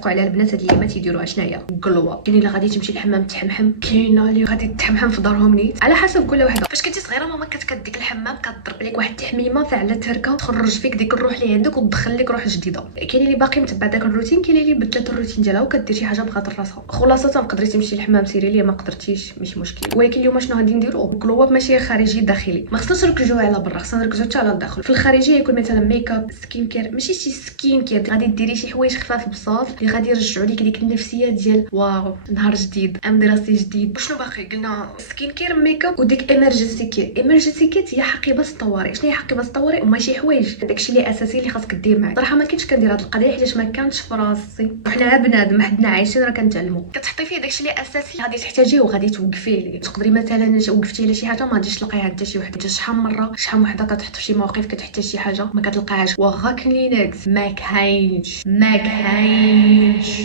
كيتفقوا عليها البنات هاد الايامات يديروها شناهي قلوه. كاين اللي غادي تمشي للحمام تحمحم، كاينه اللي غادي تحمحم في دارهم نيت، على حسب كل وحده. فاش كنتي صغيره ماما كتديك الحمام كتضرب لك واحد التحميمه فعلا تركه تخرج فيك ديك الروح اللي عندك وتدخل لك روح جديده. كاين اللي باقي متبع داك الروتين، كاين اللي بدلت الروتين ديالها وكدير شي حاجه بخاطر راسها. خلاصه تقدري تمشي للحمام سيري ليا، ما قدرتيش ماشي مشكل. ولكن اليوم شنو غادي نديرو؟ قلوه ماشي خارجي داخلي. ما خصناش نركزوا على برا، خصنا نركزوا حتى على الداخل. في الخارجي يكون مثلا ميك اب، سكين كير، ماشي شي سكين كير، غادي ديري شي حوايج خفاف بصاف اللي غادي يرجعوا لك ديك النفسيه ديال واو نهار جديد، ام دراسي جديد. وشنو باقي؟ قلنا سكين كير، ميك اب، وديك ايمرجنسي كير. ايمرجنسي كيت هي حقيبه الطوارئ. شنو هي حقيبه الطوارئ؟ هما شي حوايج داكشي اللي اساسي اللي خاصك دير معاه. صراحه ما كنتش كندير هاد القضيه حيت ما كانتش في راسي، وحنا بنادم حدنا عايشين راه كنتعلموا. كتحطي فيه داكشي اللي اساسي غادي تحتاجيه وغادي توقفيه ليه. تقدري مثلا وقفتي على شي حاجه ما غاديش تلقايها حتى شي وحده. شحال مره شحال وحده كتحط في شي مواقف كتحتاج شي حاجه ما كتلقاهاش، واخا كلينكس ما كاينش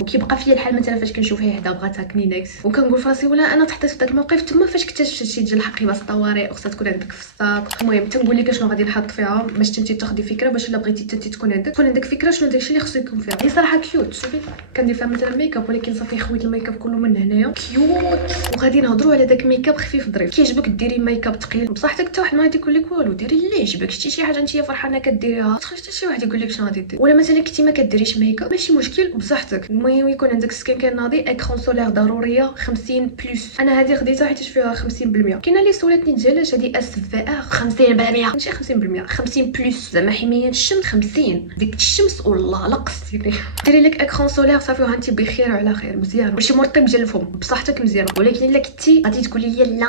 وكيبقى فيا الحال مثلا فاش كنشوف هي حدا بغاتها كلينكس وكنقول فراسي ولا انا تحطيت في داك الموقف تما فاش اكتشفت شي ديال الحقيبه الطوارئ خصها تكون عندك في الساق. المهم تنقول لك شنو غادي نحط فيها باش انت تاخدي فكره، باش الا بغيتي انت تكون عندك فكره شنو داكشي اللي خصو يكون فيها. هي صراحه كيوت. شوفي كندير فيها مثلا ميك اب، ولكن صافي خويت الميك اب كله من هنايا كيوت. وغادي نهضروا على داك ميك اب خفيف ظريف. كيعجبك ديري ميك اب ثقيل بصحتك حتى واحد ما غادي يقول لك والو، ديري اللي يعجبك. شتي شي حاجه انت فرحانه كديريها تخرج حتى شي واحد يقول لك شنو غادي دير. ولا مثلا كنتي ما كديريش ميك اب ماشي مشكل بصحتك، المهم يكون عندك سكين كير ناضي. اكرون سولير ضروريه 50 بلس. انا هذه خديتها حيت فيها 50%. كاينه اللي سولتني ديالاش هذه اس في ار 50% ماشي 50%، 50 بلس زعما حمايه الشمس 50 ديك الشمس. والله لا قصتيني ديري لك اكرون سولير صافي وانت بخير وعلى خير مزيان، ماشي مرطب ديال الفم بصحتك مزيانه. ولكن الا كنتي غادي تقولي لي لا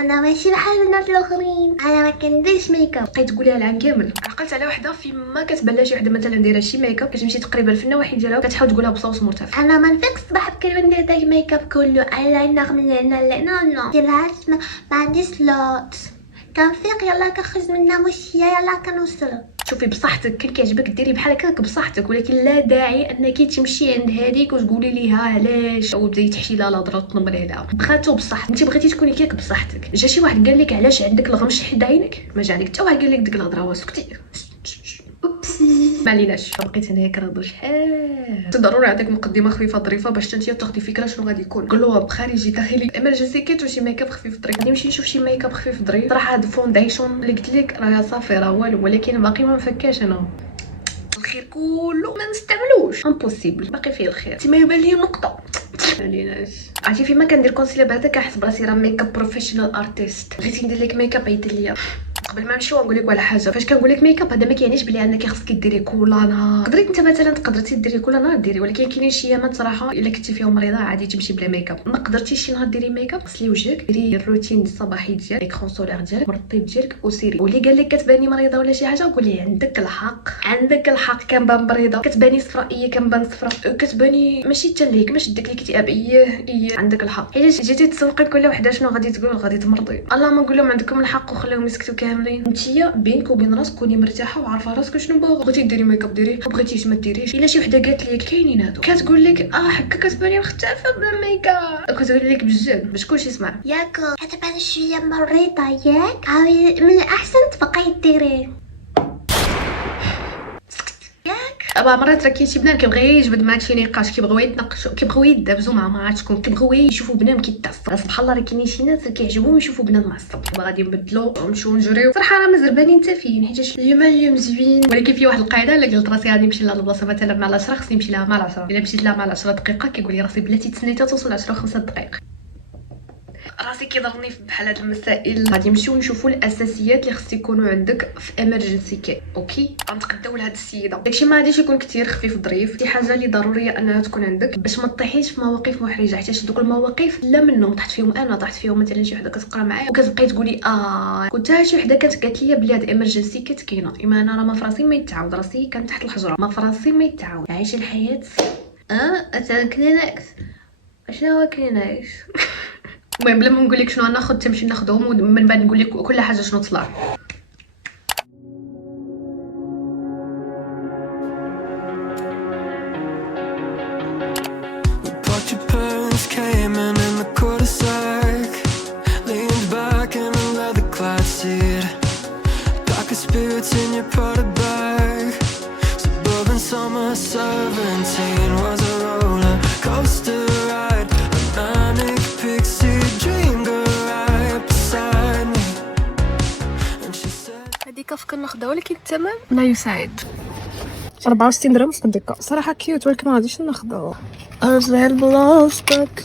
انا ماشي بحال الناس الاخرين انا ما كنديرش ميك اب، بقيت تقوليها العام كامل. عقلت على وحده فيما كتبان لها شي وحده مثلا دايره شي ميك اب كتمشي تقريبا في النواحي ديالها وكتحاول تقولها بصوت مرتفع انا ما نفيق الصباح بكري ندير داك الميك اب كله على نغم لا ديرهاش ما عنديش لوت كنفيق يلا كنخرج من النوم شويه يلا كنوصل. شوفي بصحتك كان كيعجبك ديري بحال هكاك بصحتك، ولكن لا داعي انك تمشي عند هذيك وتقولي ليها علاش او تبداي تحشي لها الهضره وتنمري عليها. بغاتو بصح انت بغيتي تكوني كيك بصحتك. جا شي واحد قال لك علاش عندك الغمش حدا عينك، ما جا عليك حتى واحد قال لك ديك الهضره وسكتي. اوبسي ما عليناش. بقيت هنايا كنهضر شحال. ضروري نعطيك مقدمه خفيفه ظريفه باش انت تاخدي فكره شنو غادي يكون. قلوه خارجي داخلي ايمرجنسي كيت وشي ميك اب خفيف ظريف. غادي نمشي نشوف شي ميك اب خفيف ظريف. صراحه هاد الفونديشن اللي قلت لك راه صافي راه والو، ولكن باقي ما مفكاش انا الخير كله ما نستعملوش امبوسيبل باقي فيه الخير. انت ما يبان لي نقطه عليناش. عرفتي فيما كندير كونسيلر بهذا كنحس براسي راه ميك اب بروفيشنال ارتست. بغيتي ندير لك ميك اب عيط ليا قبل ما نمشيو نقول لك ولا حاجه. فاش كنقول لك ميك اب هذا ما كيعنيش بلي انك خصك ديري كل نهار. تقدري انت مثلا تقدرتي ديري كل نهار ديري، ولكن كاينين شي ايامات صراحه الا كنتي فيهم مريضه عادي تمشي بلا ميك اب. ما قدرتيش شي نهار ديري ميك اب غسلي وجهك ديري الروتين الصباحي ديالك اكرون سولير ديالك مرطب ديالك وسيري. واللي قال لك كتباني مريضه ولا شي حاجه قولي عندك الحق كنبان مريضه، كتباني صفراء كنبان صفراء، كتباني ماشي تليك ماشي ديك الاكتئاب عندك الحق. حيت جيتي تسوقي كل وحده شنو غادي تقول غادي تمرضي. الله ما نقول لهم عندكم الحق وخليهم يسكتوا كاملين. انتيا بينك وبين راسك كوني مرتاحه وعارفه راسك شنو باغا. بغيتي ديري ميك اب ديري، ما بغيتيش ما ديريش. الا شي وحده قالت لك كاينين هادو كتقول لك حكا كتباني مختلفه بلا ميك اب، كتقول لك بجد باش كلشي يسمع ياك كتبان شويه مريضه ياك من الاحسن تبقاي ديري. ابا مرات راه كاين شي بنات كيبغي يجبد معاك شي نقاش، كيبغيو يتناقشوا، كيبغيو يدابزوا مع شكون، كيبغيو يشوفوا بنادم كيتعصب. سبحان الله راه كاينين شي ناس كيعجبهم يشوفوا بنادم معصب. دابا غادي نبدلوا ونمشيو نجريو. صراحه راه مزربانين تافهين حيت اليوم زوين، ولكن في واحد القاعده الا قلت راسي غادي نمشي لهاد البلاصه مثلا مع 10 خصني نمشي لها مع 10. الا مشيت لها مع 10 دقيقه كيقول لي راسي بلاتي تسنيتها توصل 10 و5 دقائق. راسي كيضرني بحال هاد المسائل. غادي نمشيو نشوفوا الاساسيات اللي خص يكونوا عندك في ايمرجنسي كي. اوكي غنتقداو لهاد السيده. داكشي ما غاديش يكون كثير خفيف ظريف، شي حاجه اللي ضروريه انها تكون عندك باش ما تطيحيش في مواقف محرجه. حيت دوك المواقف لا منهم طحت فيهم انا، طحت فيهم مثلا شي وحده كتقرا معايا وكتبقاي تقولي كنت شي وحده كانت قالت لي بلي هاد ايمرجنسي كيت كاينه. اما انا راه ما فراسي ما يتعاود، راسي كان تحت الحجره ما فراسي ما يتعاود. عايشه الحياه كلينكس شنو هو كلينكس. المهم بلا ما نقول لك شنو ناخذ تمشي ناخذهم ومن بعد نقول لك كل حاجه شنو طلع. Spirits in your Prada bag. Suburban summer 17 was a ميكاب كناخدها ولكن الثمن لا يساعد. 64 درهم في الدكه صراحه كيوت ولكن ما غاديش ناخذها. ارجع لبلاصتك.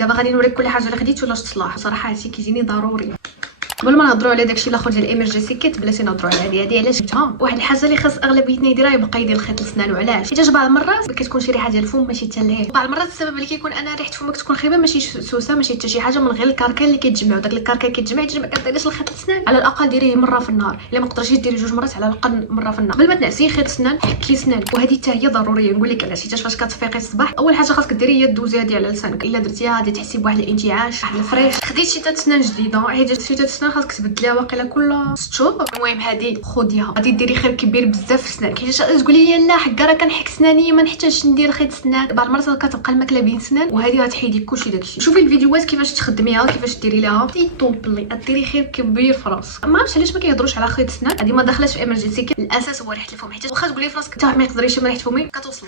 دابا غادي نوريك كل حاجه اللي خديت ولا تصلاح. صراحه هادشي كيجيني ضروري. قبل ما نهضروا على داكشي الاخر ديال ايمرجنسي كيت بلاتي نهضروا على هادي علاش جبتها. واحد الحاجه اللي خاص اغلبيتنا يديرها يبقى يدير الخيط لسنان. وعلاش؟ حيت بعض المرات كتكون شي ريحه ديال الفم ماشي حتى لهيه. بعض المرات السبب اللي كيكون انا ريحه فمك تكون خايبه ماشي سوسه ماشي حتى شي حاجه من غير الكركل اللي كيتجمعوا. داك الكركل كيتجمع كديريش الخيط لسنان. على الاقل ديريه مره في النهار. الا ما قدرتيش ديري جوج مرات على الاقل مره في النهار قبل ما تنعسي. خيط سنان حكي سنانك وهذه حتى هي ضروريه. نقول لك علاش. حيت فاش كتفيقي الصباح اول حاجه خاصك ديري هي دوزي هذه على لسانك. الا درتيها غادي تحسي بواحد الانتعاش واحد الفريش. خديت شي سنان جديده حيت شي سنان خاصك تبدليها واقيلا كل 6 شهور. المهم هذه خديها غادي ديري خير كبير بزاف في سنانك. حيت تقولي لي لا حكا راه كنحك سناني ما نحتاجش ندير خيط سنان. بعض المرات كتبقى الماكله بين سنان وهذه غتحيدي كلشي داكشي. شوفي الفيديوهات كيفاش تخدميها كيفاش ديري لها طوبلي ديري خير كبير في راسك. ما عرفتش علاش ما كيهضروش على خيط سنان. هذه ما داخلاش في ايمرجنسي. الاساس هو ريحه الفم. حيت واخا تقولي في راسك حتى ما يقدر يشم ريحه فمي كتوصل.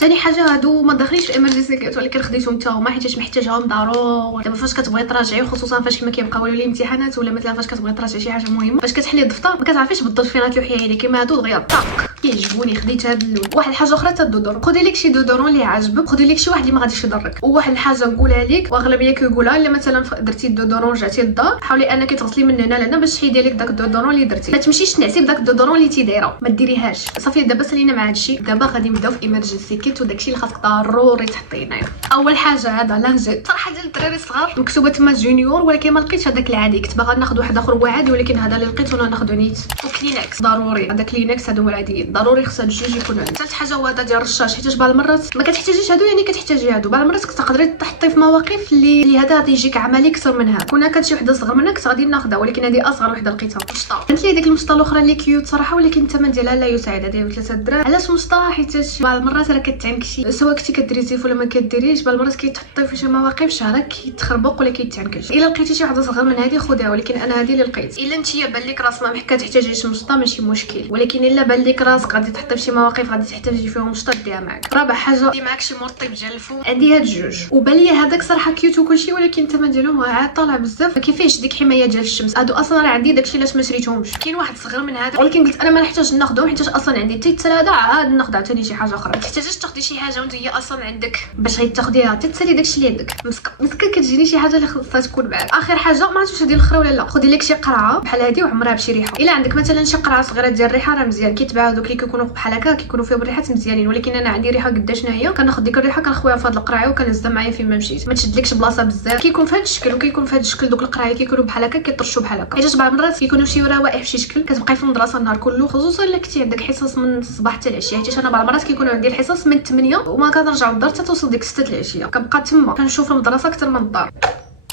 ثاني حاجه هادو ما داخلينش في ايمرجنسي ولكن خديتهم حتى هما حيت محتاجهم ضروري. دابا فاش كتبغي تراجعي خصوصا فاش ما كيبقاو لي امتحانات ولا مثلا فاش كتبغي تراجعي شي حاجه مهمه فاش كتحلي الدفتر ما كتعرفيش بالضبط فين غتلوحي عليه. كيما هادو دغيا طاق كيعجبوني. خديت هاد اللون. واحد الحاجه اخرى حتى الدودورون. خدي لك شي دودورون اللي عاجبك. خدي لك شي واحد اللي ما غاديش يضرك. وواحد الحاجه نقولها لك واغلبيه كيقولها الا مثلا درتي الدودورون رجعتي للدار حاولي انك تغسلي من هنا لهنا باش تحيدي لك داك الدودورون اللي درتي. ما تمشيش تنعسي بداك الدودورون اللي تيدايره ما ديريهاش. صافي دابا سالينا مع هادشي. دابا غادي نبداو في ايمرجنسي كيت وداكشي اللي خاصك ضروري تحطيه هنايا. اول حاجه هذا لانجيت صراحه ديال الدراري الصغار مكتوبه تما جونيور ولكن ما لقيتش هذاك العادي. كنت باغا ناخذ واحد اخر هو عادي ولكن هذا اللي لقيت وانا ناخذ نيت. وكلينكس ضروري. هذا كلينكس هادو العاديين ضروري خصها الجوج يكون عندك. ثالث حاجه هو هذا ديال الرشاش حيت بعض المرات ما كتحتاجيش هادو يعني كتحتاجي هادو. بعض المرات كتقدري تحطي في مواقف اللي هذا غادي يجيك عملي اكثر من هذا. كون كانت شي وحده صغر منك غادي ناخذها ولكن هذه اصغر وحده لقيتها. مشطه كانت لي ديك المشطه الاخرى اللي كيوت صراحه ولكن الثمن ديالها لا يساعد. هذه ب 3 دراهم. علاش مشطه؟ حيت بعض المرات راه كتعنكشي سواء كنتي كديري زيف ولا ما كديريش. بعض المرات كيتحطي في شي مواقف شعرك كيتخربق ولا كيتعنكش. الا لقيتي شي وحده صغر من هذه خديها ولكن انا هذه اللي لقيت. الا نتيا بان لك راس ما كتحتاجيش مشطه ماشي مشكل ولكن الا بان لك راسك غادي تحطي في شي مواقف غادي تحتاجي فيهم مشطه ديها معك. رابع حاجه دي معك شي مرطب ديال الفم. عندي هاد الجوج وبان لي هذاك صراحه كيوت وكلشي ولكن الثمن ديالهم عاد طالع بزاف. ما كيفاش ديك حمايه ديال الشمس. هادو اصلا راه عندي داكشي علاش ما شريتهمش. كاين واحد صغير من هذا ولكن قلت انا ما نحتاج ناخذهم حيت اصلا عندي تيتسال هذا عاد ناخذ عاوتاني شي حاجه اخرى. ما تحتاجيش تاخدي شي حاجه وانت هي اصلا عندك باش غير تاخديها تتسالي داكشي اللي عندك. مسكه كتجيني شي حاجه اللي خاصها تكون معاك. اخر حاجه ما عرفتش هذه الاخرى ولا لا. خدي لك شي قرعه بحال هذه وعمرها بشي ريحه. الا عندك مثلا شي قرعه صغيره ديال الريحه راه مزيان. كيتباعوا دوك اللي كيكونوا بحال هكا كيكونوا فيهم ريحات مزيانين ولكن انا عندي ريحه قداش هي كناخذ ديك الريحه كنخويها في هاد القرعه وكنهزها معايا فين ما مشيت. ما تشدلكش بلاصه بزاف. كيكون في هذا الشكل وكيكون في هذا الشكل. دوك القرعه كيكونوا بحال هكا كيطرشوا بحال هكا. حيت بعض المرات كيكونوا شي روائح في شي شكل كتبقاي في المدرسه النهار كله خصوصا الا كنتي عندك حصص من الصباح حتى العشيه. حيت انا بعض المرات كيكونوا عندي الحصص من 8 وما كنرجع للدار حتى توصل ديك 6 العشيه. كنبقى تما كنشوف المدرسه اكثر من الدار.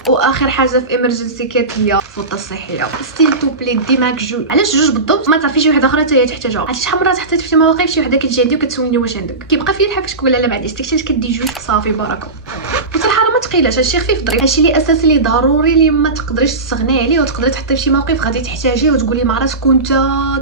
واخر حاجه في ايمرجنسي كيت هي الفوطه الصحيه. ستيل تو بلي دي معاك جوج. علاش جوج بالضبط؟ ما تعرفي شي وحده اخرى حتى هي تحتاجها. عرفتي شحال مرات حطيت في شي مواقف شي وحده كتجي عندي وكتسولني واش عندك كيبقى فيا الحال كتقول لا ما عنديش. داكشي علاش كدي جوج صافي بركه. وصراحه راه ما ثقيلاش هادشي خفيف ظريف. هادشي اللي اساسي اللي ضروري اللي ما تقدريش تستغني عليه وتقدري تحطيه في شي موقف غادي تحتاجيه وتقولي مع راسك كنت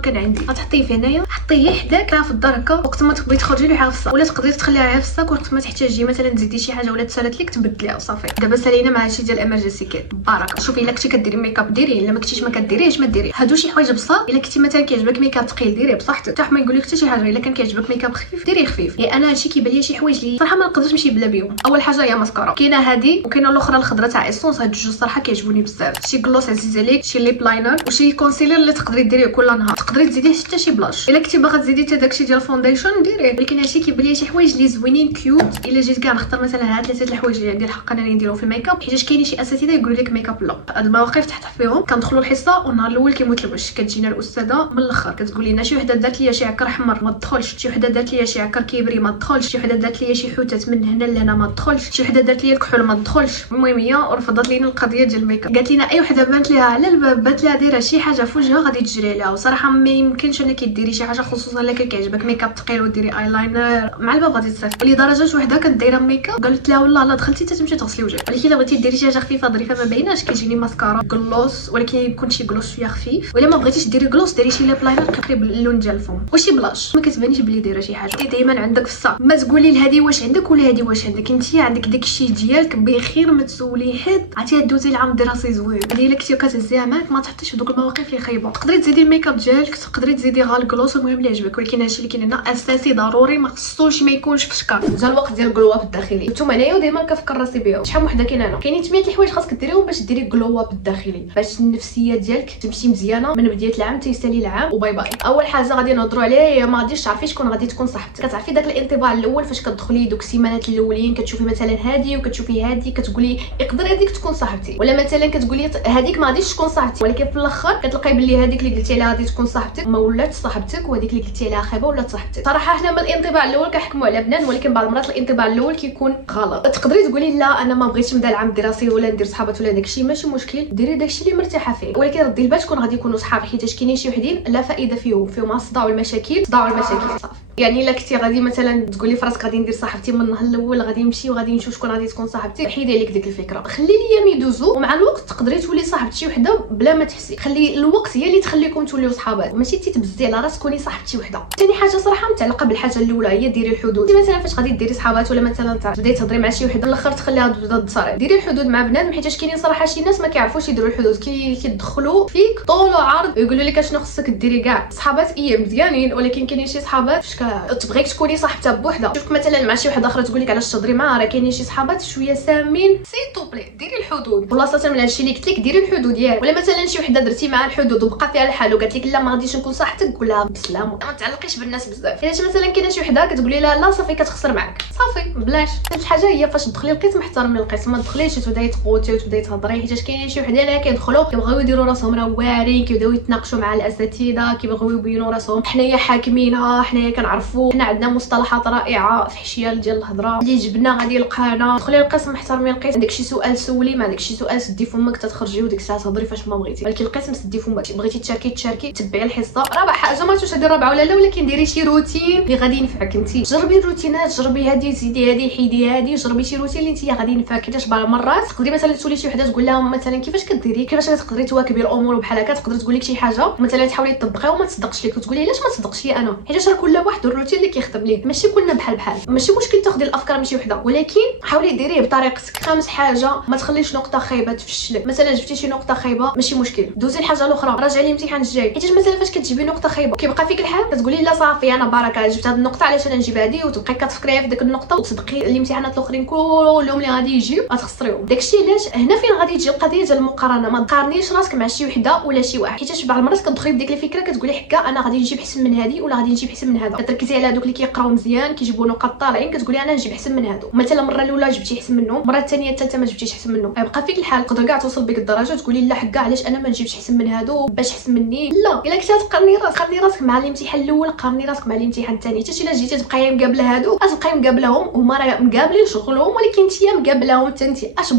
كان عندي. غتحطيه في هنايا حطيه حداك راه في الدار هكا وقت ما تبغي تخرجي له حافظه ولا تقدري تخليها في الصاك وقت ما تحتاجي مثلا تزيدي شي حاجه ولا تسالت لك تبدليها وصافي. دابا سالينا مع هادشي ديال الامرجنسي كيت بركه. شوفي الا كنتي كديري ميكاب ديريه الا ما كنتيش ما كديريهش ما ديري. هادو شي حوايج بساط. الا كنتي مثلا كيعجبك ميكاب ثقيل ديريه بصح حتى ما يقول لك حتى شي حاجه. الا كان كيعجبك ميكاب خفيف ديريه خفيف. انا هادشي كيبان لي شي حوايج اللي صراحه ما نقدرش نمشي بلا بهم. اول حاجه هي ماسكارا. كاينه هذه وكاينه الاخرى الخضره تاع اسونس. هاد الجوج صراحه كيعجبوني بزاف. شي جلوس عزيز عليك، شي ليب لاينر وشي كونسيلر اللي تقدري ديريه كل نهار. تقدري تزيديه حتى شي بلاش الا كنتي باغا تزيدي حتى داكشي ديال الفونديشن ديريه. ولكن هادشي كيبان لي شي حوايج اللي زوينين كيوت. الا جيت كاع نختار مثلا هاد 3 الحوايج اللي عندي الحق انني نديرهم في الميك اب، حيت كاينين شي اساتذه يقولوا لك ميك اب لا. هاد المواقف تحت فيهم كندخلوا الحصه والنهار الاول كيموت الوش، كتجينا الاستاذه من الاخر كتقول لنا شي وحده دارت ليا شي عكر احمر ما تدخلش، شي وحده دارت ليا شي عكر كيبري ما تدخلش، شي وحده دارت ليا شي حوتات من هنا لهنا ما تدخلش، شي وحده دارت ليا الكحول ما تدخلش. المهم هي رفضت لينا القضيه ديال الميك اب، قالت لنا اي وحده بانت ليها على الباب بانت ليها دايره شي حاجه في وجهها غادي تجري عليها. وصراحه ما يمكنش انك ديري شي حاجه خصوصا الا كيعجبك ميك اب ثقيل وديري ايلاينر مع الباب غادي تصيفط. لدرجه وحده كانت دايره ميك اب قالت لها والله لا دخلتي تمشي تغسلي وجهك. ولكن الا بغيتي ديري شي حاجه خفيفه ظريفه ما بايناش كيجيني ماسكارا جلوس، ولكن يكون شي جلوس شويه خفيف. ولا ما بغيتيش ديري جلوس ديري شي ليب لاينر قريب للون ديال الفم وشي بلاش ما كتبانيش بلي دايره شي حاجه. دائما عندك في الصاك ما تقولي لهادي واش عندك ولا هادي واش عندك، انت عندك داكشي ديالك بخير ما تسولي حد. عرفتي دوزي العام دراسي زوين الا كنتي كتهزيها معاك ما تحطيش في دوك المواقف اللي خايبه. تقدري تزيدي الميك اب ديالك، تقدري تزيدي غير الجلوس المهم اللي يعجبك، ولكن هادشي اللي كاين هنا اساسي ضروري ما خصوش ما يكونش في شكار. جا الوقت ديال الجلو اب الداخلي. نتوما انايا دائما كنفكر راسي بها شحال وحده كاين انا كاينين 8 الحوايج خاصك ديريهم باش ديري جلو اب الداخلي، باش النفسيه ديالك تمشي مزيانه من بدايه العام تيسالي العام وباي باي. اول حاجه غادي نهضروا عليها هي ما غاديش تعرفي شكون غادي تكون صاحبتك. كتعرفي داك الانطباع الاول فاش كتدخلي دوك السيمانات الاولين كتشوفي مثلا هادي وكتشوفي هادي كتقولي يقدر هذيك تكون صاحبتي، ولا مثلا كتقولي هذيك ما غاديش تكون صاحبتي، ولكن في الاخر كتلقاي بلي هذيك اللي قلتي عليها غادي تكون صاحبتك ما ولات صاحبتك، وهذيك اللي قلتي عليها خايبه ولات صاحبتك. صراحه حنا من الانطباع الاول كنحكموا على بنان، ولكن بعض المرات الانطباع الاول كيكون غلط. تقدري تقولي لا انا ما بغيتش نبدا العام الدراسي ولا ندير صحابات ولا داكشي ماشي مشكل، ديري داكشي اللي مرتاحه فيه، ولكن ردي البال شكون غادي يكونوا صحاب، حيت كاينين شي وحدين لا فائده فيهم الصداع والمشاكل صافي. يعني الا كنتي غادي مثلا تقولي فراسك غادي ندير صاحبتي من النهار الاول غادي نمشي وغادي نشوف شكون غادي تكون صاحبتي، حيدي عليك ديك الفكره، خلي الايام يدوزوا ومع الوقت تقدري تولي صاحبه شي وحده بلا ما تحسي. خلي الوقت هي اللي تخليكم توليو صحابات، ماشي تتبزي على راسك كوني صاحبه شي وحده. ثاني حاجه صراحه متعلقه بالحاجه الاولى هي ديري الحدود. مثلا فاش غادي ديري صحابات ولا مثلا تبداي تهضري مع شي وحده الاخر تخليها ضد صريح، ديري الحدود مع بنادم، حيت كاينين صراحه شي ناس ما كيعرفوش يديروا الحدود، كيدخلوا فيك طول وعرض ويقولوا لك اشنو خصك ديري. كاع صحابات مزيانين، ولكن كاينين شي صحابات فاش تبغيك تكوني صاحبتها بوحده، شوفك مثلا مع شي وحده اخرى تقول لك علاش تهضري معها، راه كاينين شي صحابات شويه سامين سيتو بلي ديري الحدود. بلاصه من هادشي اللي قلت لك ديري الحدود ياك. ولا مثلا شي وحده درتي معها الحدود وبقى فيها الحال وقالت لك لا ما غاديش نكون صاحبتك، قولها بسلامه، ما تعلقيش بالناس بزاف. الا مثلا كاينه شي وحده كتقولي لها لا صافي كتخسر معاك صافي بلاش. ثالث حاجه هي فاش تدخلي القسم احترمي القسم، ما تدخليش تبداي تقوتي وتبداي تهضري، حيت كاينين شي وحده اللي كيدخلوا كيبغيو يديروا راسهم راه واعرين، كيبداو يتناقشوا مع الاساتذه، كيبغيو يبينوا راسهم حنايا حاكمينها، حنايا كنعرفوا، حنا عندنا مصطلحات رائعه فحشيه ديال الهضره اللي جبنا غادي يلقانا. دخلي القسم احترمي القسم، عندك شي سؤال سولي، ما عندك شي سؤال سدي فمك تتخرجي وديك الساعه تهضري فاش ما بغيتي، ولكن القسم سدي فمك. بغيتي تشاركي تبعي الحصه. رابع حاجه ما توش هذه الرابعه ولا لا، ولكن ديري شي روتين اللي غادي ينفعك انت. جربي الروتينات، جربي هذه زيدي هذه حيدي هذه، جربي شي روتين اللي انت غادي ينفعك. حيت بعض المرات تقدري مثلا تسولي شي وحده تقول لها مثلا كيفاش كديري، كيفاش تقدري تواكبي الامور، وبحال هكا تقدر تقول لك شي حاجه مثلا تحاولي تطبقيها وما تصدقش لك وتقولي علاش ما تصدقش لي انا، حيت راه كل واحد الروتين اللي كيخدم ليه، ماشي كلنا بحال ماشي مشكل تاخدي الافكار من شي وحده، ولكن حاولي ديريه بطريقتك. خامس حاجه ما تخليش نقطه خايبه تفشلك. مثلا جبتي شي نقطه خايبه ماشي مشكل، دوزي الحاجه الاخرى، راجعي الامتحان الجاي. حيت مثلا فاش كتجيبي نقطه خايبه كيبقى فيك الحال كتقولي لا صافي انا بركه جبت هذه النقطه علاش انا نجيب هذه، وتبقاي كتفكري في ديك النقطه وتصدقي الامتحانات الاخرين كلهم اللي غادي يجيو غتخسريهم. داكشي علاش هنا فين غادي تجي القضيه ديال المقارنه. ما تقارنيش راسك مع شي وحده ولا شي واحد، حيت بعض المرات كتدخلي بديك الفكره كتقولي حكا انا غادي نجيب احسن من هذه ولا غادي نجيب احسن من هذا، كتركزي على دوك اللي كيقراو مزيان كيجيبوا نقاط طالعين كتقولي انا نجيب احسن من هادو. مثلا المره الاولى جبتي احسن منه، المره الثانيه الثالثه ما جبتيش احسن منه، غيبقى فيك الحال. تقدر كاع توصل بك الدرجه تقولي لا حكا علاش انا ما نجيبش احسن من هادو باش احسن مني. لا الا كنتي تقارني راسك مع الامتحان الاول قارني راسك مع الامتحان الثاني. حتى الا جيتي تبقاي مقابله هادو تبقاي مقابلهم هما راه مقابلين شغلهم، ولكن نتيا مقابلهم حتى انت اش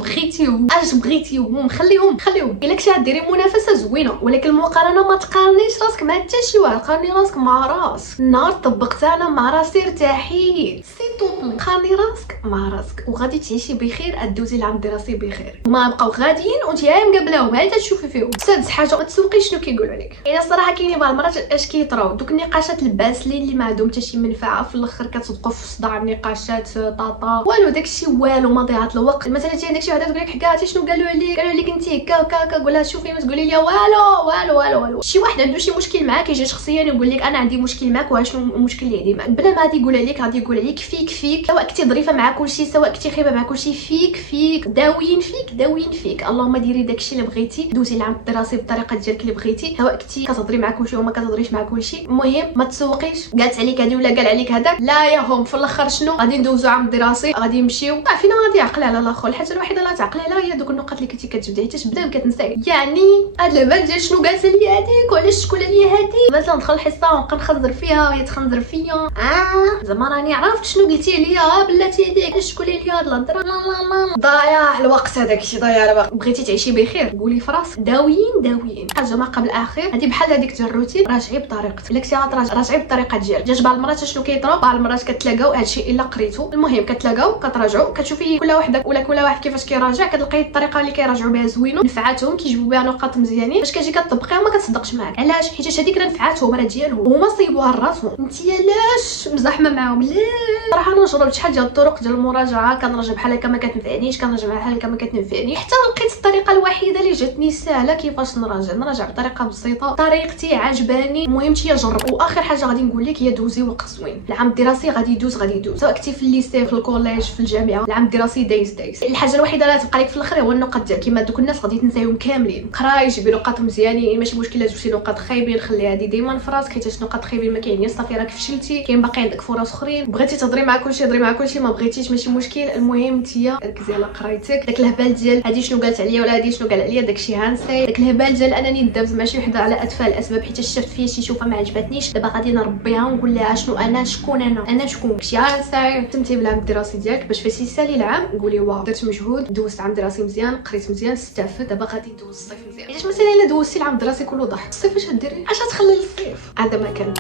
بغيتيهم خليهم. الا كنتي غديري منافسه زوينه، ولكن المقارنه ما تقارنيش راسك مع حتى شي واحد، قارني راسك مع راسك. النهار طبقت انا مع راسي ارتاحي سيتو، قارني راسك مع راسك وغادي تعيشي بخير، ادوزي العام الدراسي بخير، وما بقاو غاديين وانت مقابلاهم هاي تشوفي فيهم. سادس حاجه ما تسوقيش شنو كيقولوا عليك. الا الصراحه كاينين بعض المرات اش كيطراو دوك النقاشات الباسلين اللي ما عندهم حتى شي منفعه، في الاخر كتصدقوا في صداع النقاشات طاطا والو داكشي والو مضيعه الوقت. مثلا تي عندك شي وحده تقول لك حكاتي شنو قالوا عليك انت هكا وكا، قول لها شوفي ما تقولي لي والو. شي واحد عنده شي مشكل معاك يجي شخصيا يقول لك انا عندي مشكل معاك وشنو المشكل اللي عندي معاك، بلا ما غادي يقول عليك غادي يقول عليك فيك فيك، سواء كنتي ظريفه مع كلشي سواء كنتي خايبه مع كلشي، فيك داويين فيك. اللهم ديري داكشي اللي بغيتي، دوزي العام الدراسي بالطريقه ديالك اللي بغيتي، سواء كنتي كتهضري مع كلشي وما كتهضريش مع كلشي. المهم ما تسوقيش قالت عليك هادي ولا قال عليك هذاك، لا يا هم في الاخر شنو غادي ندوزو عام دراسي، غادي نمشيو فينا غادي يعقل على الاخر. الحاجه الوحيده اللي تعقلي عليها هي دوك النقط اللي كنتي كتجبدي حيت تبدا كتنساي. يعني هاد العباد ديال شنو قالت لي هذيك وعلاش شكون لي هادي، مثلا ندخل الحصه ونبقى نخنزر فيها وهي تخنزر فيا. زعما راني عرفت شنو قلتي ليا بلاتي هذيك شكون لي هاد الهضره. لا ضياع الوقت، هذاك الشيء ضياع الوقت. بغيتي تعيشي بخير قولي في راسك داويين. حاجه ما قبل الاخير هذه بحال هذيك تجربتي، راجعي بطريقتك. الا كنتي راجعي بالطريقه ديالك. جاج بعض المرات شنو كيطرا، بعض المرات كتلاقاو هادشي الا قريتو. المهم كتلاقاو كتراجعوا كتشوفي كل واحد ولا كل واحد كيفاش كيراجع، كتلقاي الطريقه اللي كيراجعوا بها زوينه نفعاتهم، كيجيبوا بها نقاط مزيانين. فاش كتجي كتطبقيها ما كتصدقش معاك. علاش؟ حيت هذيك راه نفعاتهم راه ديالهم، هما صيبوها لراسهم، انت علاش مزاحمه معاهم؟ لا صراحه انا جربت شحال ديال الطرق ديال المراجعه، كنراجع بحال هكا ما كتنفعنيش، كنراجع بحال هكا ما كتنفعنيش، حتى لقيت الطريقه الوحيده اللي جاتني سهله كيفاش نراجع بطريقه بسيطه، طريقتي عجباني. المهم انت جرب. واخر حاجه غادي نقول لك هي دوزي وقت زوين. العام الدراسي غادي يدوز سواء كنتي في الليسي في الكوليج في الجامعه، العام الدراسي دايز. الحاجه الوحيده اللي تبقى لك في الاخر هو النقط ديالك. كيما دوك الناس غادي تنسايهم كاملين. قراي جيبي نقاط مزيانين ماشي مشكل. جبتي نقاط خايبين خليها هذه ديما في راسك، حيت نقاط خايبين ما كاينينش، صافي راك فشلتي، كاين باقي عندك فرص اخرين. بغيتي تهضري مع كلشي هضري مع كلشي، ما بغيتيش ماشي مشكل. المهم نتيا ركزي على قرايتك. داك الهبال ديال هذه شنو قالت عليا ولا هذه شنو قال عليا داكشي هانسي. داك الهبال ديال انني ندابز مع شي وحده على اتفه الاسباب حيت شفت فيا شي شوفه ما عجبتنيش، دابا غادي نربيها ونقول لها شنو انا شكون انا شكون. داكشي هانسي. تمتي بالعام الدراسي ديالك باش فاش يسالي العام قولي واو درت مجهود، دوزت عام دراسي مزيان، قريت مزيان، استعفت، دابا غادي ندوز الصيف مزيان. علاش مثلا الا دوزتي العام الدراسي كله ضح الصيف اش غديري؟ اش غتخلي للصيف؟ هذا ما كان